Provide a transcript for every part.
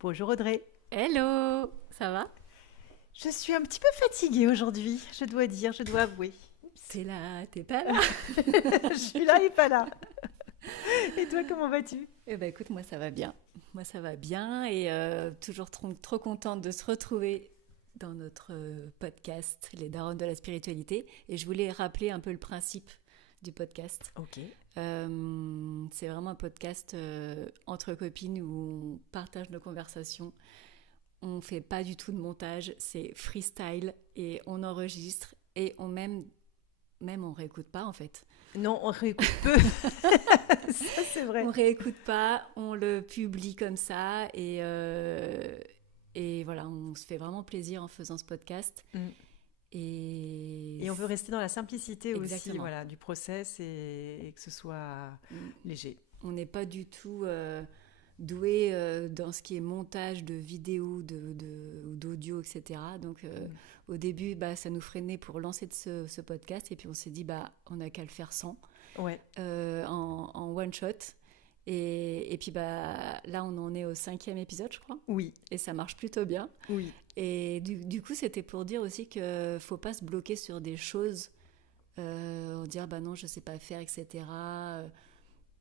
Bonjour Audrey. Hello, ça va? Je suis un petit peu fatiguée aujourd'hui, je dois dire, je dois avouer. T'es là, t'es pas là? Je suis là et pas là. Et toi, comment vas-tu? Eh ben écoute, moi ça va bien. Moi ça va bien et toujours trop contente de se retrouver dans notre podcast, Les Darons de la spiritualité. Et je voulais rappeler un peu le principe du podcast. Ok. C'est vraiment un podcast entre copines où on partage nos conversations. On fait pas du tout de montage, c'est freestyle et on enregistre et même on réécoute pas en fait. Non, on réécoute peu. Ça, c'est vrai. On réécoute pas, on le publie comme ça et voilà, on se fait vraiment plaisir en faisant ce podcast. Mm. Et Et on veut rester dans la simplicité aussi, exactement. voilà, du process et que ce soit léger. On n'est pas du tout doué dans ce qui est montage de vidéos ou d'audio, etc. Donc au début, ça nous freinait pour lancer ce podcast et puis on s'est dit, on n'a qu'à le faire sans, Ouais, en one shot. Et puis là, on en est au 5e épisode, je crois. oui, Et ça marche plutôt bien. oui. Et du coup, c'était pour dire aussi qu'il ne faut pas se bloquer sur des choses, dire non, je ne sais pas faire, etc.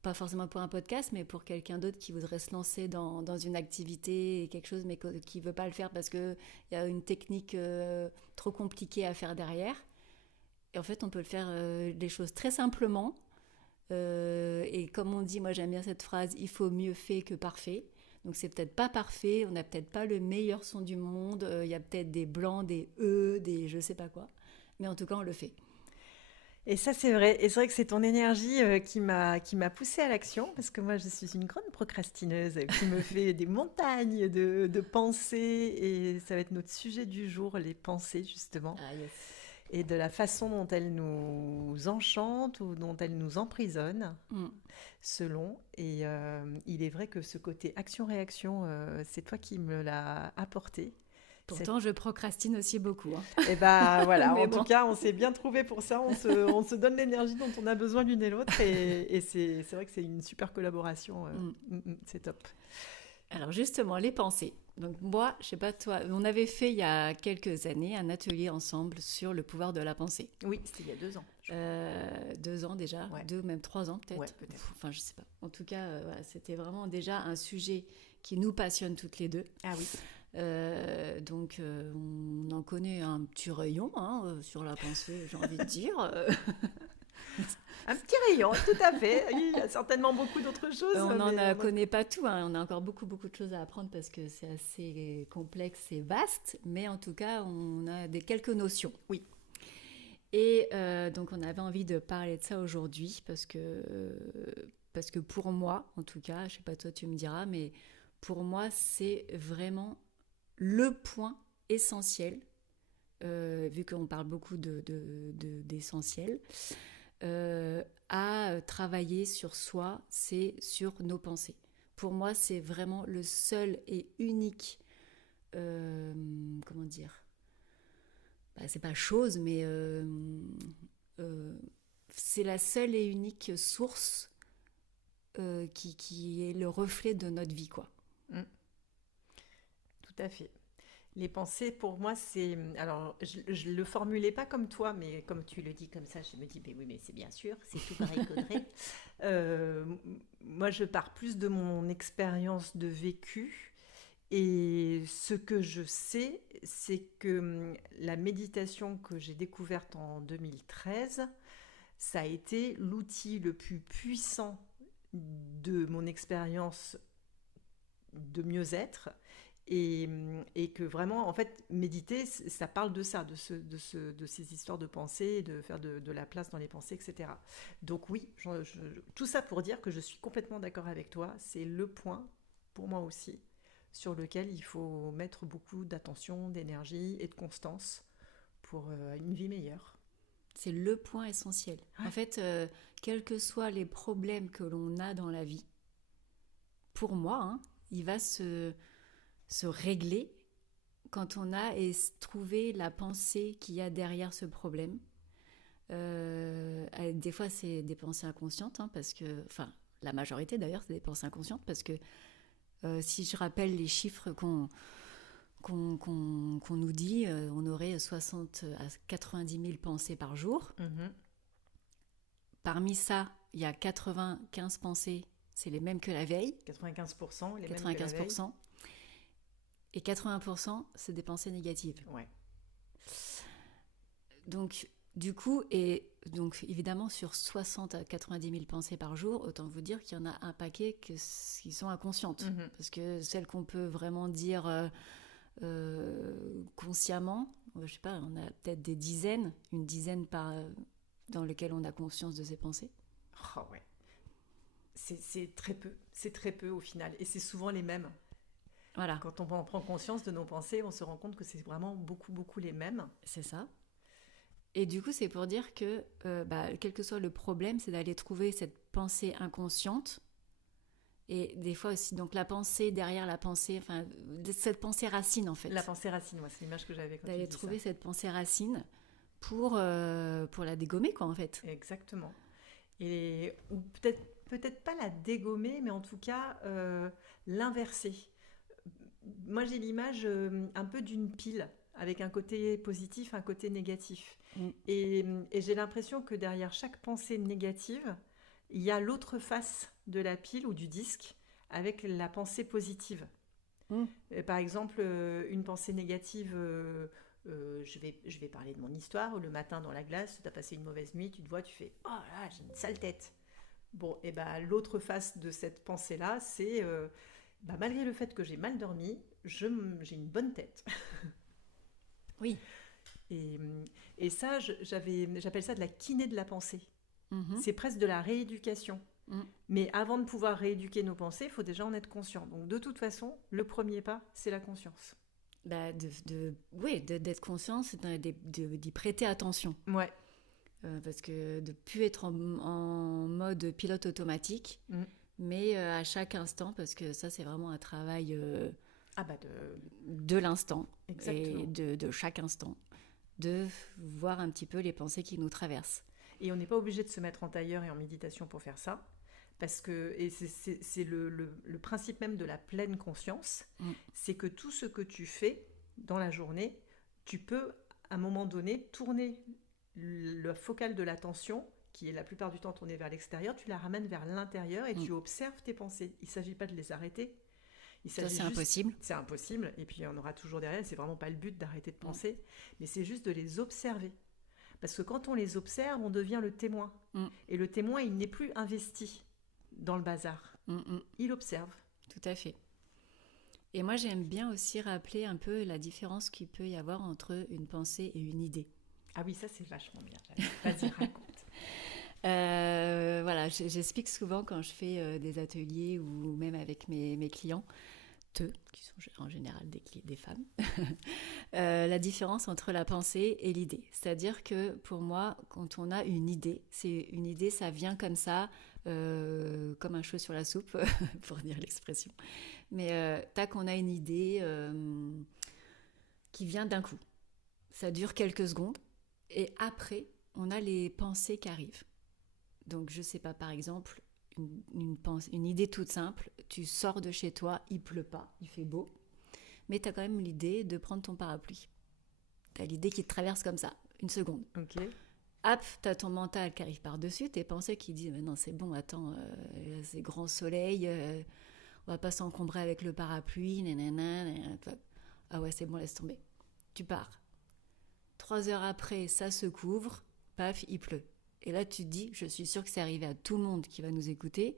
Pas forcément pour un podcast, mais pour quelqu'un d'autre qui voudrait se lancer dans une activité et quelque chose, mais qui ne veut pas le faire parce qu'il y a une technique trop compliquée à faire derrière. Et en fait, on peut le faire les choses très simplement. Et comme on dit, moi j'aime bien cette phrase, il faut mieux fait que parfait. Donc c'est peut-être pas parfait, on n'a peut-être pas le meilleur son du monde, il y a peut-être des blancs, des des je sais pas quoi. Mais en tout cas, on le fait. Et ça, c'est vrai. Et c'est vrai que c'est ton énergie qui m'a poussée à l'action, parce que moi, je suis une grande procrastineuse qui me fait des montagnes de pensées. Et ça va être notre sujet du jour, les pensées, justement. Ah yes. Et de la façon dont elles nous enchantent ou dont elles nous emprisonnent, Mm. selon. Et il est vrai que ce côté action-réaction, c'est toi qui me l'as apporté. Pourtant, je procrastine aussi beaucoup, hein. Et bah voilà, Mais en tout bon. cas, on s'est bien trouvé pour ça. On se donne l'énergie dont on a besoin l'une et l'autre. Et c'est vrai que c'est une super collaboration. Mm. C'est top. Alors justement, les pensées. Donc moi, je sais pas toi, on avait fait il y a quelques années un atelier ensemble sur le pouvoir de la pensée. Oui, c'était il y a 2 ans. 2 ans déjà, Ouais, 2, même 3 ans peut-être. ouais, peut-être. Enfin, je sais pas. En tout cas, voilà, c'était vraiment déjà un sujet qui nous passionne toutes les deux. Ah oui. Donc, on en connaît un petit rayon sur la pensée, j'ai envie de dire. Un petit rayon, tout à fait. Il y a certainement beaucoup d'autres choses. On n'en Mais connaît pas tout, hein. On a encore beaucoup de choses à apprendre parce que c'est assez complexe et vaste, mais en tout cas, on a quelques notions. Oui. Et donc, on avait envie de parler de ça aujourd'hui parce que pour moi, en tout cas, je sais pas toi, tu me diras, mais pour moi, c'est vraiment le point essentiel, vu qu'on parle beaucoup d'essentiel, à travailler sur soi, c'est sur nos pensées. Pour moi, c'est vraiment le seul et unique, comment dire, c'est pas chose, mais euh, c'est la seule et unique source qui est le reflet de notre vie, quoi. Mm, tout à fait. Les pensées, pour moi, c'est... Alors, je le formulais pas comme toi, mais comme tu le dis comme ça, je me dis, mais oui, mais c'est bien sûr, c'est tout pareil qu'Audrey. Euh, Moi, je pars plus de mon expérience de vécu. Et ce que je sais, c'est que la méditation que j'ai découverte en 2013, ça a été l'outil le plus puissant de mon expérience de mieux-être. Et que vraiment, en fait, méditer, ça parle de ça, de ces histoires de pensée, de faire de la place dans les pensées, etc. Donc oui, tout ça pour dire que je suis complètement d'accord avec toi. C'est le point, pour moi aussi, sur lequel il faut mettre beaucoup d'attention, d'énergie et de constance pour une vie meilleure. C'est le point essentiel. En Ouais. fait, quels que soient les problèmes que l'on a dans la vie, pour moi, il va se régler quand on a trouvé la pensée qu'il y a derrière ce problème. Des fois, c'est des pensées inconscientes, parce que, enfin, la majorité d'ailleurs, c'est des pensées inconscientes, parce que Si je rappelle les chiffres qu'on nous dit, on aurait 60 à 90 000 pensées par jour. Parmi ça, il y a 95 pensées, c'est les mêmes que la veille. 95%, les mêmes que la 95%. veille. Et 80%, c'est des pensées négatives. Ouais. Donc, du coup, évidemment, sur 60 à 90 000 pensées par jour, autant vous dire qu'il y en a un paquet qui sont inconscientes. Parce que celles qu'on peut vraiment dire consciemment, je sais pas, on a peut-être une dizaine dans lesquelles on a conscience de ses pensées. Oh ouais. C'est très peu au final. Et c'est souvent les mêmes. Voilà. Quand on prend conscience de nos pensées, on se rend compte que c'est vraiment beaucoup les mêmes. C'est ça. Et du coup, c'est pour dire que, quel que soit le problème, c'est d'aller trouver cette pensée inconsciente. Et des fois aussi, donc la pensée derrière la pensée, enfin, cette pensée racine en fait. La pensée racine, c'est l'image que j'avais quand tu dis ça. D'aller trouver cette pensée racine pour la dégommer, quoi, en fait. Exactement. Ou peut-être pas la dégommer, mais en tout cas, l'inverser. Moi, j'ai l'image un peu d'une pile, avec un côté positif, un côté négatif. Et j'ai l'impression que derrière chaque pensée négative, il y a l'autre face de la pile ou du disque avec la pensée positive. Par exemple, une pensée négative, je vais parler de mon histoire, le matin dans la glace, tu as passé une mauvaise nuit, tu te vois, tu fais « Oh là, j'ai une sale tête !» Bon, et l'autre face de cette pensée-là, c'est malgré le fait que j'ai mal dormi, j'ai une bonne tête. Oui. Et ça, j'appelle ça de la kiné de la pensée. C'est presque de la rééducation. Mais avant de pouvoir rééduquer nos pensées, il faut déjà en être conscient. Donc de toute façon, le premier pas, c'est la conscience. D'être conscient, c'est d'y prêter attention. Ouais. Parce que de ne plus être en mode pilote automatique, mais à chaque instant, parce que ça, c'est vraiment un travail de l'instant. Exactement. Et de chaque instant. De voir un petit peu les pensées qui nous traversent. Et on n'est pas obligé de se mettre en tailleur et en méditation pour faire ça. Parce que c'est le principe même de la pleine conscience, c'est que tout ce que tu fais dans la journée, tu peux à un moment donné tourner le focal de l'attention, qui est la plupart du temps tournée vers l'extérieur, tu la ramènes vers l'intérieur et tu observes tes pensées. Il ne s'agit pas de les arrêter. Impossible. C'est impossible, et puis il y en aura toujours derrière, c'est vraiment pas le but d'arrêter de penser, mais c'est juste de les observer. Parce que quand on les observe, on devient le témoin. Et le témoin, il n'est plus investi dans le bazar. Il observe. Tout à fait. Et moi, j'aime bien aussi rappeler un peu la différence qu'il peut y avoir entre une pensée et une idée. Ah oui, ça c'est vachement bien. Vas-y, raconte. Voilà, j'explique souvent quand je fais des ateliers ou même avec mes clients, qui sont en général des femmes, la différence entre la pensée et l'idée. C'est-à-dire que pour moi, quand on a une idée, ça vient comme ça, comme un cheveu sur la soupe, pour dire l'expression. Mais tac, on a une idée qui vient d'un coup. Ça dure quelques secondes et après, on a les pensées qui arrivent. Donc, je sais pas, par exemple, une idée toute simple, tu sors de chez toi, il pleut pas, il fait beau, mais tu as quand même l'idée de prendre ton parapluie. Tu as l'idée qui te traverse comme ça, une seconde. Ok. Hop, tu as ton mental qui arrive par-dessus, tes pensées qui disent « non, c'est bon, attends, c'est grand soleil, on va pas s'encombrer avec le parapluie, nanana. » Ah ouais, c'est bon, laisse tomber. Tu pars. 3 heures après, ça se couvre, paf, il pleut. Et là, tu te dis, je suis sûre que c'est arrivé à tout le monde qui va nous écouter.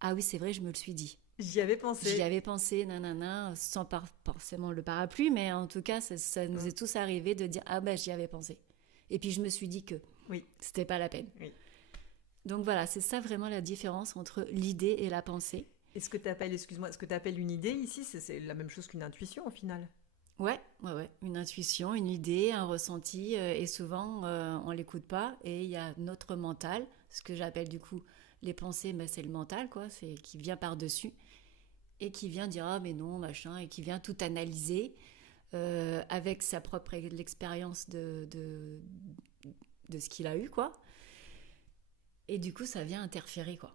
Ah oui, c'est vrai, je me le suis dit. J'y avais pensé, nanana, sans forcément le parapluie, mais en tout cas, ça nous est tous arrivé de dire, ah ben, j'y avais pensé. Et puis, je me suis dit que c'était pas la peine. Oui. Donc voilà, c'est ça vraiment la différence entre l'idée et la pensée. Est-ce que tu appelles une idée ici, c'est la même chose qu'une intuition au final? Ouais. Une intuition, une idée, un ressenti, et souvent on l'écoute pas. Et il y a notre mental, ce que j'appelle du coup les pensées, c'est le mental, quoi, c'est qui vient par-dessus et qui vient dire ah mais non machin et qui vient tout analyser avec sa propre l'expérience de ce qu'il a eu, quoi. Et du coup ça vient interférer, quoi.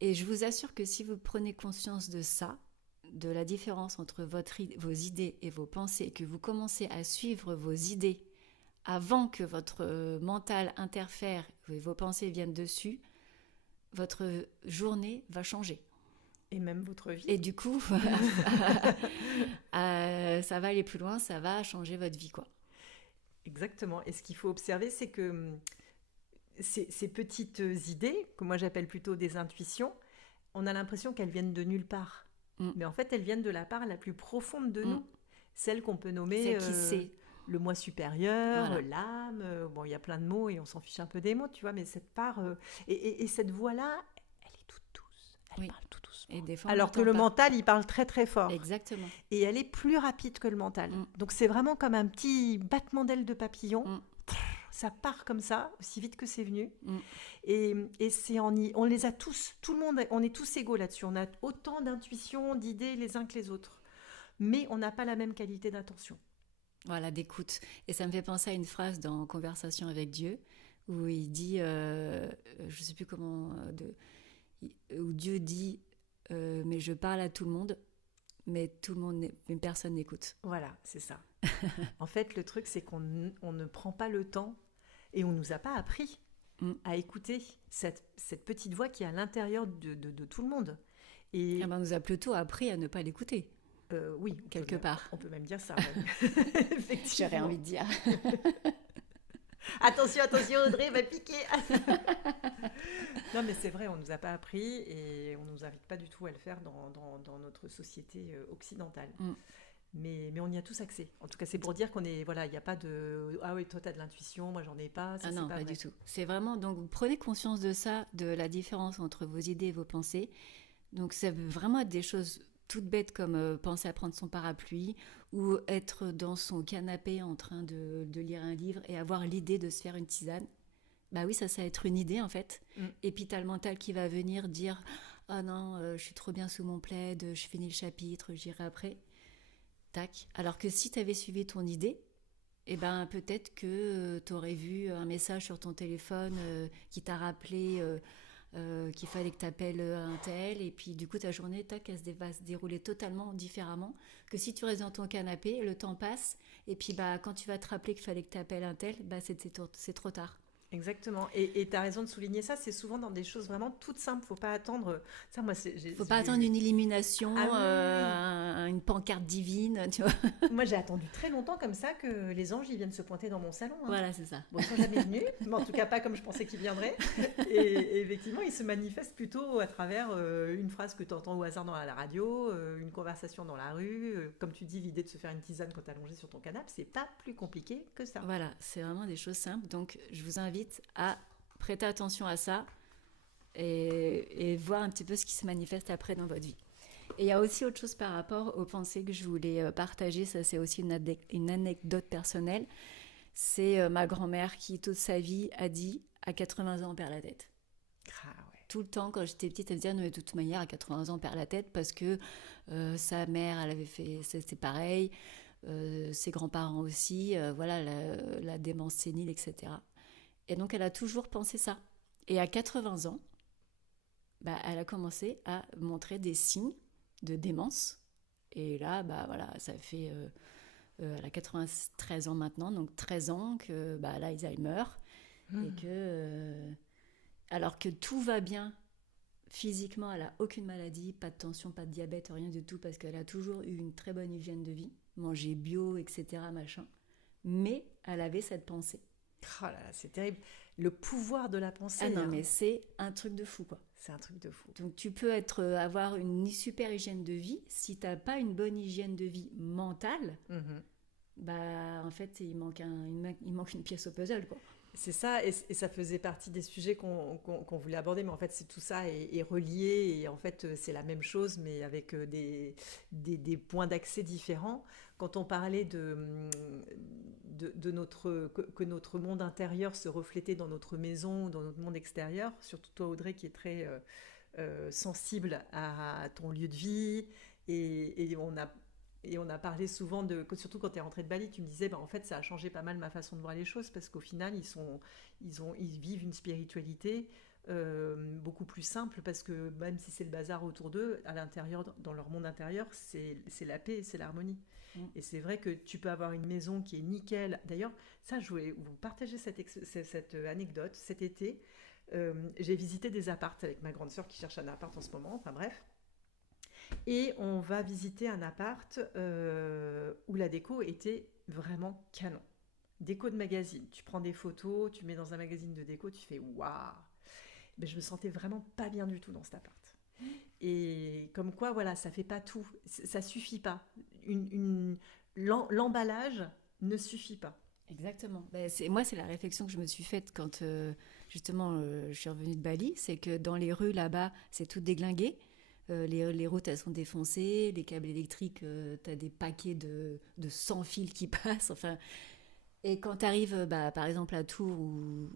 Et je vous assure que si vous prenez conscience de ça, de la différence entre vos idées et vos pensées, et que vous commencez à suivre vos idées avant que votre mental interfère et vos pensées viennent dessus, votre journée va changer. Et même votre vie. Et du coup, ça va aller plus loin, ça va changer votre vie, quoi. Exactement. Et ce qu'il faut observer, c'est que ces petites idées, que moi j'appelle plutôt des intuitions, on a l'impression qu'elles viennent de nulle part. Mais en fait, elles viennent de la part la plus profonde de nous. Celle qu'on peut nommer Celle qui sait. Le moi supérieur, Voilà. L'âme. Bon, il y a plein de mots et on s'en fiche un peu des mots, tu vois, mais cette part... et cette voix-là, elle est toute douce. Elle parle tout doucement. Et des fois, alors que le mental, il parle très très fort. Exactement. Et elle est plus rapide que le mental. Donc c'est vraiment comme un petit battement d'aile de papillon. Ça part comme ça, aussi vite que c'est venu. Et on les a tous, tout le monde, on est tous égaux là-dessus. On a autant d'intuition, d'idées les uns que les autres. Mais on n'a pas la même qualité d'attention. Voilà, d'écoute. Et ça me fait penser à une phrase dans Conversation avec Dieu, où il dit, je ne sais plus comment, où Dieu dit, mais je parle à tout le monde, mais personne n'écoute. Voilà, c'est ça. En fait, le truc, c'est qu'on ne prend pas le temps et on ne nous a pas appris à écouter cette petite voix qui est à l'intérieur de tout le monde. Et on nous a plutôt appris à ne pas l'écouter. Oui, quelque part. On peut même dire ça. Effectivement. J'aurais envie de dire. Attention, Audrey va piquer. Non, mais c'est vrai, on ne nous a pas appris et on ne nous invite pas du tout à le faire dans notre société occidentale. Mais on y a tous accès. En tout cas, c'est pour dire qu'on est... Voilà, il n'y a pas de... Ah oui, toi, tu as de l'intuition, moi, j'en ai pas. Ça, non, pas du tout. C'est vraiment... Donc, vous prenez conscience de ça, de la différence entre vos idées et vos pensées. Donc, ça veut vraiment être des choses toutes bêtes comme penser à prendre son parapluie ou être dans son canapé en train de lire un livre et avoir l'idée de se faire une tisane. Bah oui, ça va être une idée, en fait. Et puis, t'as le mental qui va venir dire « Ah non, je suis trop bien sous mon plaid, je finis le chapitre, j'irai après. » Tac. Alors que si tu avais suivi ton idée, eh ben, peut-être que tu aurais vu un message sur ton téléphone qui t'a rappelé qu'il fallait que tu appelles un tel, et puis du coup ta journée, tac, elle va se dérouler totalement différemment que si tu restes dans ton canapé, le temps passe, et puis quand tu vas te rappeler qu'il fallait que tu appelles un tel, c'est trop tard. Exactement. Et tu as raison de souligner ça, c'est souvent dans des choses vraiment toutes simples. Faut pas attendre... Ça, moi, faut pas attendre une illumination, une pancarte divine, tu vois. Moi, j'ai attendu très longtemps comme ça que les anges ils viennent se pointer dans mon salon. Voilà, c'est ça. Bon, ils sont jamais venus, mais en tout cas pas comme je pensais qu'ils viendraient. Et effectivement, ils se manifestent plutôt à travers une phrase que tu entends au hasard dans la radio, une conversation dans la rue. Comme tu dis, l'idée de se faire une tisane quand tu es allongé sur ton canapé, c'est pas plus compliqué que ça. Voilà, c'est vraiment des choses simples. Donc, je vous invite à prêter attention à ça et voir un petit peu ce qui se manifeste après dans votre vie. Et il y a aussi autre chose par rapport aux pensées que je voulais partager, ça c'est aussi une anecdote personnelle. C'est ma grand-mère qui toute sa vie a dit à 80 ans on perd la tête. Ah ouais. Tout le temps quand j'étais petite elle me disait non mais de toute manière à 80 ans on perd la tête parce que sa mère elle avait fait c'est pareil, ses grands-parents aussi, voilà la démence sénile, etc. Et donc, elle a toujours pensé ça. Et à 80 ans, elle a commencé à montrer des signes de démence. Et là, voilà, ça fait... elle a 93 ans maintenant, donc 13 ans que elle a Alzheimer. Et que... alors que tout va bien physiquement, elle n'a aucune maladie, pas de tension, pas de diabète, rien du tout, parce qu'elle a toujours eu une très bonne hygiène de vie, manger bio, etc., machin. Mais elle avait cette pensée. Oh là là, c'est terrible. Le pouvoir de la pensée. Ah non, mais c'est un truc de fou, quoi. C'est un truc de fou. Donc tu peux avoir une super hygiène de vie. Si tu n'as pas une bonne hygiène de vie mentale, en fait, il manque une pièce au puzzle, quoi. C'est ça, et ça faisait partie des sujets qu'on voulait aborder, mais en fait, tout ça est relié, et en fait, c'est la même chose, mais avec des points d'accès différents. Quand on parlait que notre monde intérieur se reflétait dans notre maison, dans notre monde extérieur, surtout toi, Audrey, qui est très sensible à ton lieu de vie, et on a parlé souvent surtout quand tu es rentrée de Bali, tu me disais, en fait, ça a changé pas mal ma façon de voir les choses, parce qu'au final, ils vivent une spiritualité beaucoup plus simple, parce que même si c'est le bazar autour d'eux, à l'intérieur, dans leur monde intérieur, c'est la paix, c'est l'harmonie. Et c'est vrai que tu peux avoir une maison qui est nickel. D'ailleurs, ça, je voulais vous partager cette anecdote. Cet été, j'ai visité des appartes avec ma grande sœur qui cherche un appart en ce moment, enfin bref. Et on va visiter un appart où la déco était vraiment canon. Déco de magazine. Tu prends des photos, tu mets dans un magazine de déco, tu fais waouh. Mais je me sentais vraiment pas bien du tout dans cet appart. Et comme quoi, voilà, ça fait pas tout. Ça suffit pas. L'emballage ne suffit pas. Exactement. Moi, c'est la réflexion que je me suis faite quand justement je suis revenue de Bali. C'est que dans les rues là-bas, c'est tout déglingué. Les routes, elles sont défoncées. Les câbles électriques, tu as des paquets de 100 fils qui passent. Enfin, et quand tu arrives, par exemple, à Tours, où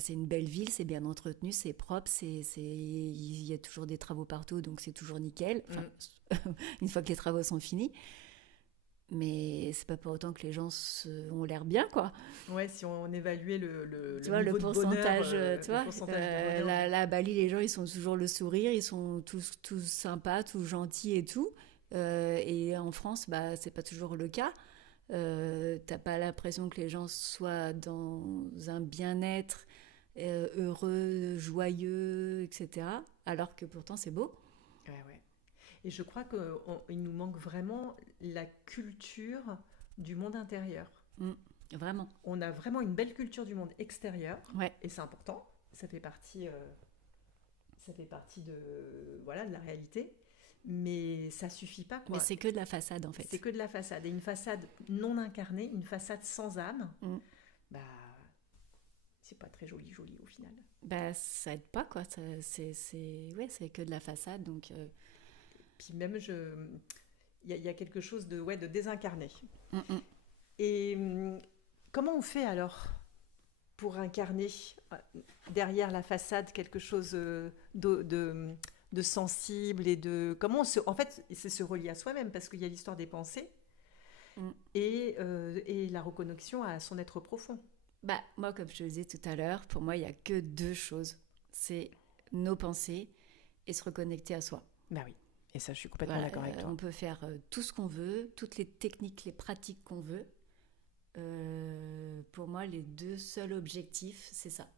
c'est une belle ville, c'est bien entretenu, c'est propre, il y a toujours des travaux partout, donc c'est toujours nickel. Enfin, une fois que les travaux sont finis. Mais c'est pas pour autant que les gens ont l'air bien, quoi. Ouais, si on évaluait le tu vois, niveau le pourcentage, de bonheur, tu vois, à Bali, les gens, ils sont toujours le sourire, ils sont tous sympas, tous gentils et tout. Et en France, c'est pas toujours le cas. T'as pas l'impression que les gens soient dans un bien-être heureux, joyeux, etc. Alors que pourtant, c'est beau. Ouais. Et je crois qu'il nous manque vraiment la culture du monde intérieur. Vraiment. On a vraiment une belle culture du monde extérieur, ouais. Et c'est important. Ça fait partie de la réalité. Mais ça suffit pas, quoi. Mais c'est que de la façade, en fait. C'est que de la façade. Et une façade non incarnée, une façade sans âme, c'est pas très joli au final. Ça aide pas, quoi. C'est que de la façade, donc... Puis même, il y a quelque chose de désincarné. Et comment on fait alors pour incarner derrière la façade quelque chose de sensible et de... En fait, c'est se relier à soi-même, parce qu'il y a l'histoire des pensées et la reconnexion à son être profond. Moi, comme je te le disais tout à l'heure, pour moi, il n'y a que deux choses. C'est nos pensées et se reconnecter à soi. Oui. Et ça, je suis complètement d'accord avec toi. On peut faire tout ce qu'on veut, toutes les techniques, les pratiques qu'on veut. Pour moi, les deux seuls objectifs, c'est ça.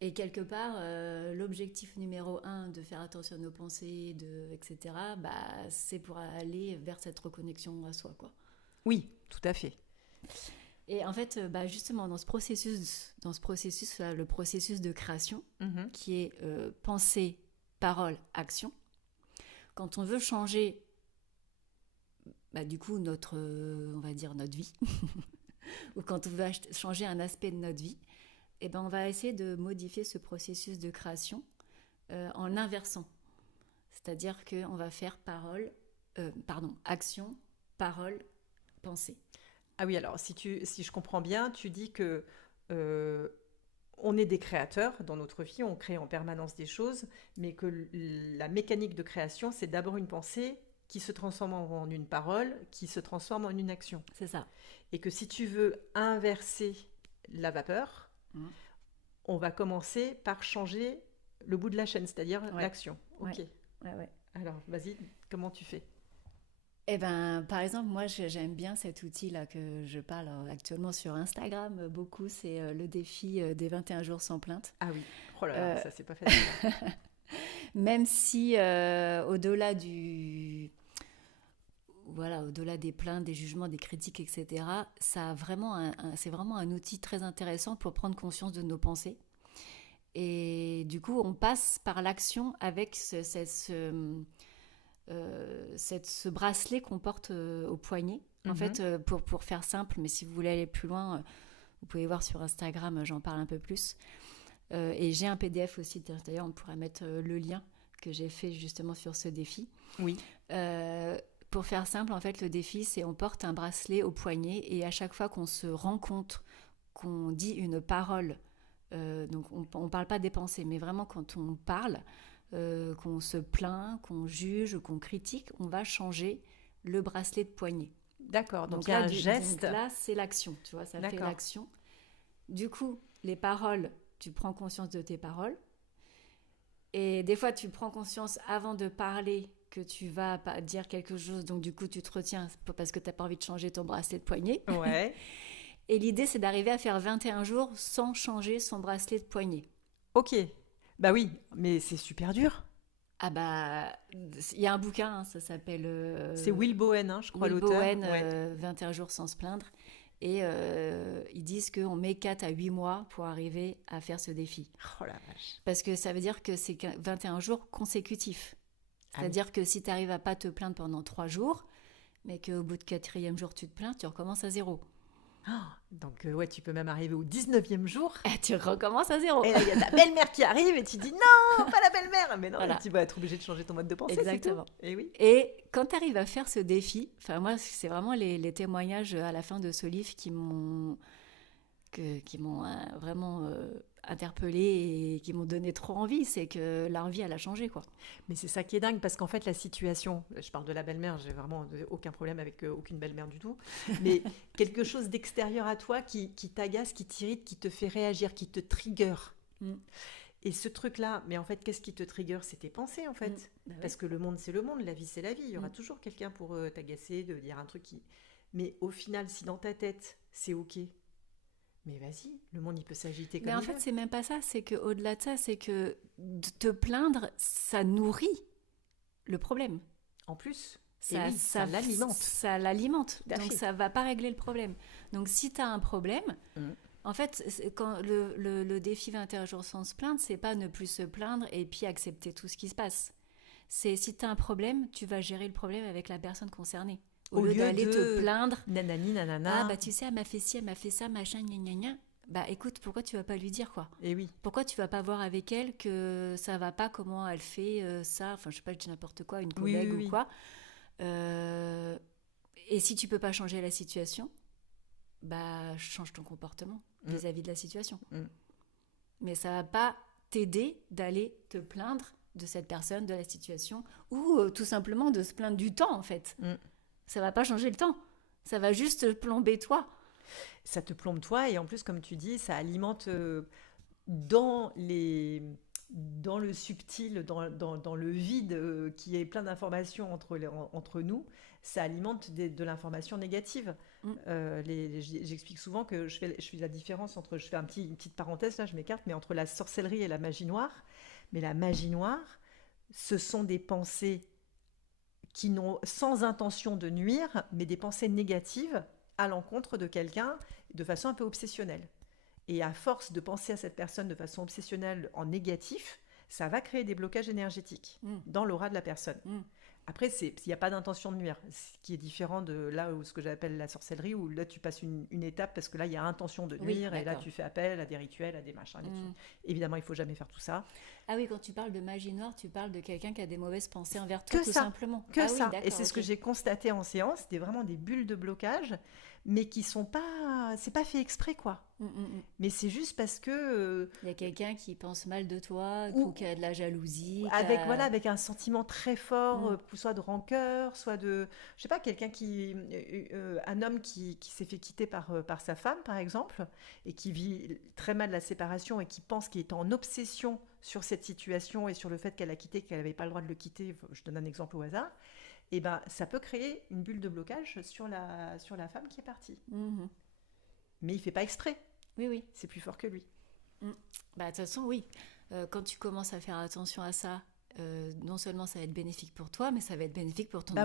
Et quelque part, l'objectif numéro 1 de faire attention à nos pensées, etc., c'est pour aller vers cette reconnexion à soi, quoi. Oui, tout à fait. Et en fait, justement, dans ce processus, le processus de création, qui est pensée, parole, action, quand on veut changer, du coup, on va dire notre vie, ou quand on veut changer un aspect de notre vie, on va essayer de modifier ce processus de création en inversant. C'est-à-dire qu'on va faire action, parole, pensée. Ah oui, alors si je comprends bien, tu dis que on est des créateurs dans notre vie, on crée en permanence des choses, mais que la mécanique de création, c'est d'abord une pensée qui se transforme en une parole, qui se transforme en une action. C'est ça. Et que si tu veux inverser la vapeur, on va commencer par changer le bout de la chaîne, c'est-à-dire l'action. Ok. Ouais. Alors, vas-y, comment tu fais ? Par exemple, moi, j'aime bien cet outil-là que je parle actuellement sur Instagram beaucoup. C'est le défi des 21 jours sans plainte. Ah oui, oh là là, ça, c'est pas facile. Même si, au-delà des plaintes, des jugements, des critiques, etc., c'est vraiment un outil très intéressant pour prendre conscience de nos pensées. Et du coup, on passe par l'action avec ce bracelet qu'on porte au poignet. En fait, pour faire simple, mais si vous voulez aller plus loin, vous pouvez voir sur Instagram, j'en parle un peu plus. Et j'ai un PDF aussi, d'ailleurs, on pourrait mettre le lien que j'ai fait justement sur ce défi. Oui. Pour faire simple, en fait, le défi, c'est on porte un bracelet au poignet et à chaque fois qu'on se rencontre, qu'on dit une parole, donc on ne parle pas des pensées, mais vraiment quand on parle, qu'on se plaint, qu'on juge, qu'on critique, on va changer le bracelet de poignet. D'accord, donc il y a un geste. Donc là, c'est l'action, tu vois, ça fait l'action. Du coup, les paroles, tu prends conscience de tes paroles. Et des fois, tu prends conscience avant de parler que tu vas pas dire quelque chose, donc du coup, tu te retiens parce que tu n'as pas envie de changer ton bracelet de poignet. Ouais. Et l'idée, c'est d'arriver à faire 21 jours sans changer son bracelet de poignet. Ok. Bah oui, mais c'est super dur. Ah bah, il y a un bouquin, hein, ça s'appelle... C'est Will Bowen, hein, je crois, Will l'auteur. Bowen, Ouais. 21 jours sans se plaindre. Et ils disent qu'on met 4 à 8 mois pour arriver à faire ce défi. Oh la vache. Parce que ça veut dire que c'est 21 jours consécutifs. Ah C'est-à-dire que si tu n'arrives à pas te plaindre pendant 3 jours, mais qu'au bout de 4e jour tu te plains, tu recommences à zéro. Donc, ouais, tu peux même arriver au 19e jour. Et tu recommences à zéro. Et là, il y a ta belle-mère qui arrive et tu dis non, pas la belle-mère. Mais non, Voilà. tu vas être obligé de changer ton mode de pensée. Exactement. C'est tout. Et oui. Et quand tu arrives à faire ce défi, enfin moi, c'est vraiment les témoignages à la fin de ce livre qui m'ont vraiment interpellée et qui m'ont donné trop envie. C'est que leur vie, elle a changé, quoi. Mais c'est ça qui est dingue parce qu'en fait, la situation, je parle de la belle-mère, j'ai vraiment aucun problème avec aucune belle-mère du tout, mais quelque chose d'extérieur à toi qui t'agace, qui t'irrite, qui te fait réagir, qui te trigger. Mm. Et ce truc-là, mais en fait, qu'est-ce qui te trigger? C'est tes pensées, en fait. Bah ouais. Parce que le monde, c'est le monde, la vie, c'est la vie. Il y aura toujours quelqu'un pour t'agacer, de dire un truc qui... Mais au final, si dans ta tête, c'est OK, mais vas-y, le monde, il peut s'agiter comme Mais en il fait, veut. c'est même pas ça. C'est qu'au-delà de ça, c'est que de te plaindre, ça nourrit le problème. En plus, ça l'alimente. Ça l'alimente. Tout à Donc, fait. ça va pas régler le problème. Donc, si tu as un problème, en fait, quand le défi 21 jours sans se plaindre, c'est pas ne plus se plaindre et puis accepter tout ce qui se passe. C'est si tu as un problème, tu vas gérer le problème avec la personne concernée. Au lieu d'aller te plaindre. Nanani, nanana. Ah, bah tu sais, elle m'a fait ci, elle m'a fait ça, machin, gna gna gna. Bah écoute, pourquoi tu vas pas lui dire, quoi? Et oui. Pourquoi tu vas pas voir avec elle que ça va pas, comment elle fait ça? Enfin, je sais pas, je dis n'importe quoi, une collègue ou quoi. Et si tu peux pas changer la situation, bah change ton comportement vis-à-vis de la situation. Mais ça va pas t'aider d'aller te plaindre de cette personne, de la situation, ou tout simplement de se plaindre du temps, en fait. Ça va pas changer le temps. Ça va juste te plomber toi. Ça te plombe toi et en plus, comme tu dis, ça alimente dans le subtil, dans le vide qui est plein d'informations entre nous, ça alimente de l'information négative. J'explique souvent que je fais la différence entre, je fais une petite parenthèse là, je m'écarte, mais entre la sorcellerie et la magie noire. Mais la magie noire, ce sont des pensées qui n'ont sans intention de nuire, mais des pensées négatives à l'encontre de quelqu'un de façon un peu obsessionnelle. Et à force de penser à cette personne de façon obsessionnelle en négatif, ça va créer des blocages énergétiques dans l'aura de la personne. Après, il n'y a pas d'intention de nuire, ce qui est différent de là où ce que j'appelle la sorcellerie, où là tu passes une étape parce que là il y a intention de nuire et là tu fais appel à des rituels, à des machins. Évidemment, il ne faut jamais faire tout ça. Ah oui, quand tu parles de magie noire, tu parles de quelqu'un qui a des mauvaises pensées envers toi, tout simplement. Que ça. Oui, et c'est ce que j'ai constaté en séance, c'était vraiment des bulles de blocage, mais qui sont pas, c'est pas fait exprès quoi. Mais c'est juste parce que il y a quelqu'un qui pense mal de toi ou qui a de la jalousie, avec un sentiment très fort, soit de rancœur, soit de, je sais pas, quelqu'un un homme qui s'est fait quitter par sa femme par exemple et qui vit très mal la séparation et qui pense qu'il est en obsession sur cette situation et sur le fait qu'elle a quitté, qu'elle n'avait pas le droit de le quitter. Je donne un exemple au hasard. Et ben, ça peut créer une bulle de blocage sur la femme qui est partie. Mais il fait pas exprès. Oui. C'est plus fort que lui. Bah, de toute façon, oui. Quand tu commences à faire attention à ça, non seulement ça va être bénéfique pour toi, mais ça va être bénéfique pour ton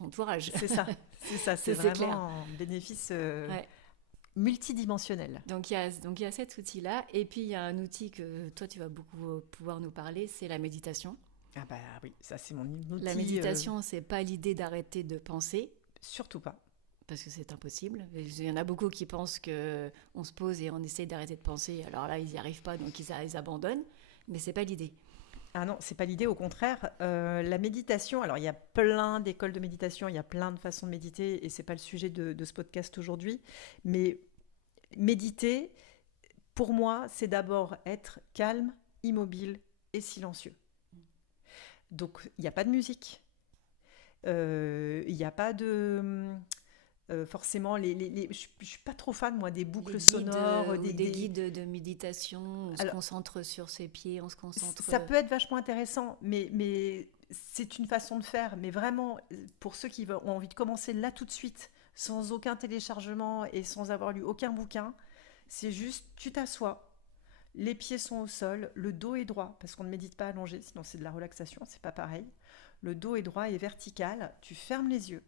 entourage. C'est ça. C'est vraiment clair. Un bénéfice multidimensionnel. Donc il y a cet outil-là. Et puis il y a un outil que toi, tu vas beaucoup pouvoir nous parler, c'est la méditation. Ah bah oui, ça c'est mon outil. La méditation, c'est pas l'idée d'arrêter de penser. Surtout pas. Parce que c'est impossible. Il y en a beaucoup qui pensent qu'on se pose et on essaye d'arrêter de penser. Alors là, ils n'y arrivent pas, donc ils abandonnent. Mais c'est pas l'idée. Ah non, c'est pas l'idée, au contraire. La méditation, alors il y a plein d'écoles de méditation, il y a plein de façons de méditer, et c'est pas le sujet de ce podcast aujourd'hui. Mais méditer, pour moi, c'est d'abord être calme, immobile et silencieux. Donc, il n'y a pas de musique. Il n'y a pas de forcément, je ne suis pas trop fan, moi, des boucles Les guides, sonores. ou des guides de méditation, on se concentre sur ses pieds, on se concentre... Ça peut être vachement intéressant, mais c'est une façon de faire. Mais vraiment, pour ceux qui ont envie de commencer là tout de suite, sans aucun téléchargement et sans avoir lu aucun bouquin, c'est juste, tu t'assois, les pieds sont au sol, le dos est droit, parce qu'on ne médite pas allongé, sinon c'est de la relaxation, c'est pas pareil. Le dos est droit et vertical, tu fermes les yeux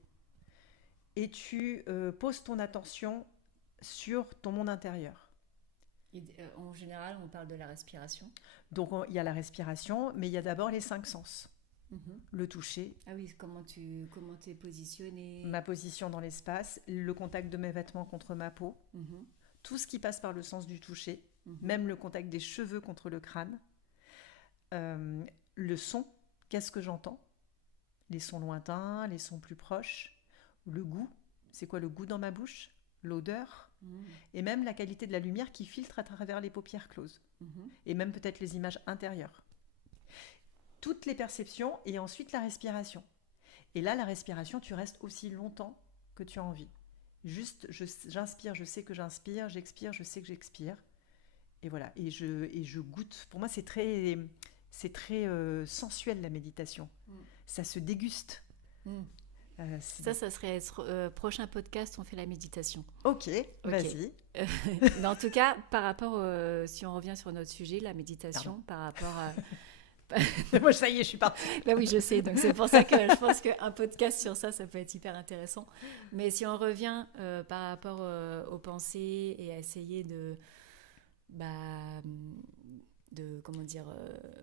et tu poses ton attention sur ton monde intérieur. Et, en général, on parle de la respiration. Donc il y a la respiration, mais il y a d'abord les 5 sens. Le toucher. Ah oui, comment t'es positionné. Ma position dans l'espace, le contact de mes vêtements contre ma peau, tout ce qui passe par le sens du toucher, même le contact des cheveux contre le crâne. Le son, qu'est-ce que j'entends? Les sons lointains, les sons plus proches. Le goût, c'est quoi le goût dans ma bouche? L'odeur. Et même la qualité de la lumière qui filtre à travers les paupières closes. Et même peut-être les images intérieures. Toutes les perceptions et ensuite la respiration. Et là, la respiration, tu restes aussi longtemps que tu as envie. Juste, j'inspire, je sais que j'inspire, j'expire, je sais que j'expire. Et voilà, et je goûte. Pour moi, c'est très sensuel, la méditation. Ça se déguste. Ça serait prochain podcast, on fait la méditation. Ok, vas-y. Mais en tout cas, par rapport, si on revient sur notre sujet, la méditation, par rapport à... Moi, ça y est, je suis partie. Bah oui, je sais. Donc, c'est pour ça que je pense qu'un podcast sur ça peut être hyper intéressant. Mais si on revient par rapport aux pensées et à essayer de comment dire...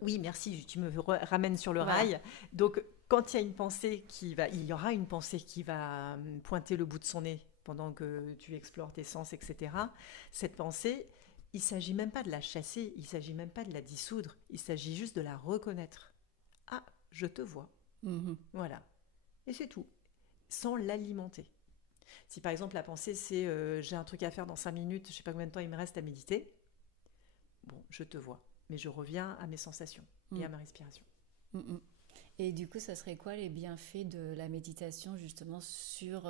Oui, merci. Tu me ramènes sur le rail. Donc, quand il y a une pensée il y aura une pensée qui va pointer le bout de son nez pendant que tu explores tes sens, etc. Cette pensée... Il ne s'agit même pas de la chasser, il ne s'agit même pas de la dissoudre, il s'agit juste de la reconnaître. Ah, je te vois. Voilà. Et c'est tout. Sans l'alimenter. Si par exemple la pensée c'est j'ai un truc à faire dans 5 minutes, je ne sais pas combien de temps il me reste à méditer, bon, je te vois. Mais je reviens à mes sensations et à ma respiration. Et du coup, ça serait quoi les bienfaits de la méditation justement sur...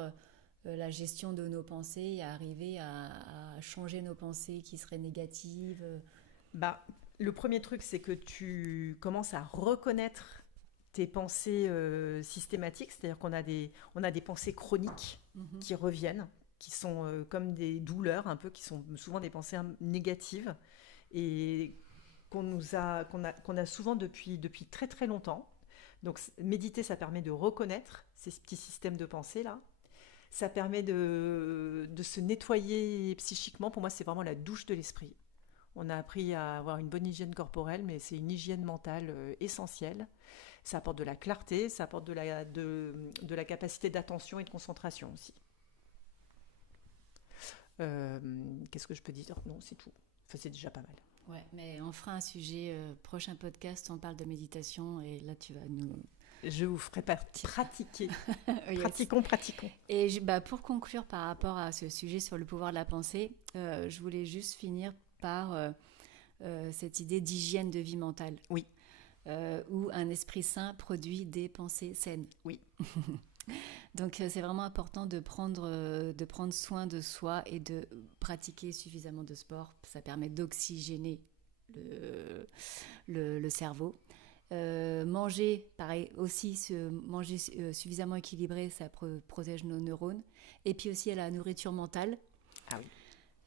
la gestion de nos pensées et arriver à changer nos pensées qui seraient négatives? Le premier truc, c'est que tu commences à reconnaître tes pensées systématiques, c'est-à-dire qu'on a des pensées chroniques qui reviennent, qui sont comme des douleurs un peu, qui sont souvent des pensées négatives et qu'on a souvent depuis très très longtemps. Donc méditer, ça permet de reconnaître ces petits systèmes de pensée là. Ça permet de se nettoyer psychiquement. Pour moi, c'est vraiment la douche de l'esprit. On a appris à avoir une bonne hygiène corporelle, mais c'est une hygiène mentale essentielle. Ça apporte de la clarté, ça apporte de la capacité d'attention et de concentration aussi. Qu'est-ce que je peux dire? Non, c'est tout. Enfin, c'est déjà pas mal. Ouais, mais on fera un sujet, prochain podcast, on parle de méditation, et là, tu vas nous... Je vous ferai pratiquer. Pratiquons. Et pour conclure par rapport à ce sujet sur le pouvoir de la pensée, je voulais juste finir par cette idée d'hygiène de vie mentale. Oui. Où un esprit sain produit des pensées saines. Oui. Donc c'est vraiment important de prendre soin de soi et de pratiquer suffisamment de sport. Ça permet d'oxygéner le cerveau. Manger, pareil aussi, manger suffisamment équilibré, ça protège nos neurones. Et puis aussi, il y a la nourriture mentale. Ah oui.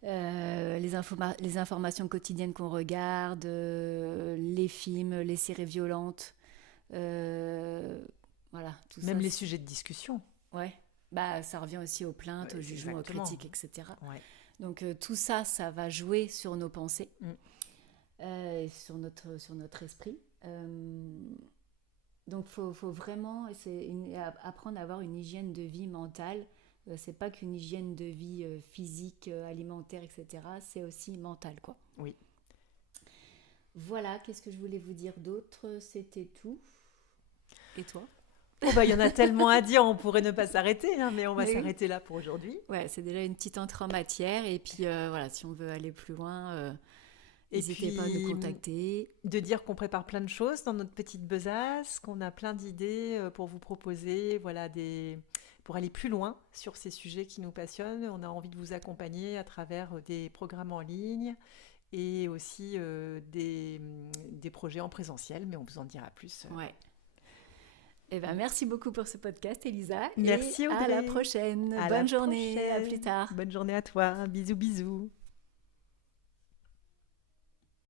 Les informations quotidiennes qu'on regarde, les films, les séries violentes, voilà. Tout même ça, les sujets de discussion. Ouais. Ça revient aussi aux plaintes, aux jugements, aux critiques, etc. Ouais. Donc tout ça, ça va jouer sur nos pensées, sur notre esprit. Donc faut vraiment apprendre à avoir une hygiène de vie mentale. C'est pas qu'une hygiène de vie physique, alimentaire, etc. C'est aussi mental, quoi. Oui. Voilà, qu'est-ce que je voulais vous dire d'autre? C'était tout. Et toi? Il y en a tellement à dire, on pourrait ne pas s'arrêter, mais on va s'arrêter là pour aujourd'hui. Ouais, c'est déjà une petite entrée en matière. Et puis voilà, si on veut aller plus loin, n'hésitez pas à nous contacter. De dire qu'on prépare plein de choses dans notre petite besace, qu'on a plein d'idées pour vous proposer, voilà, des pour aller plus loin sur ces sujets qui nous passionnent. On a envie de vous accompagner à travers des programmes en ligne et aussi des projets en présentiel, mais on vous en dira plus. Ouais. Eh ben, merci beaucoup pour ce podcast, Elisa. Merci, et Audrey. à la prochaine. Bonne journée, à plus tard. Bonne journée à toi. Bisous, bisous.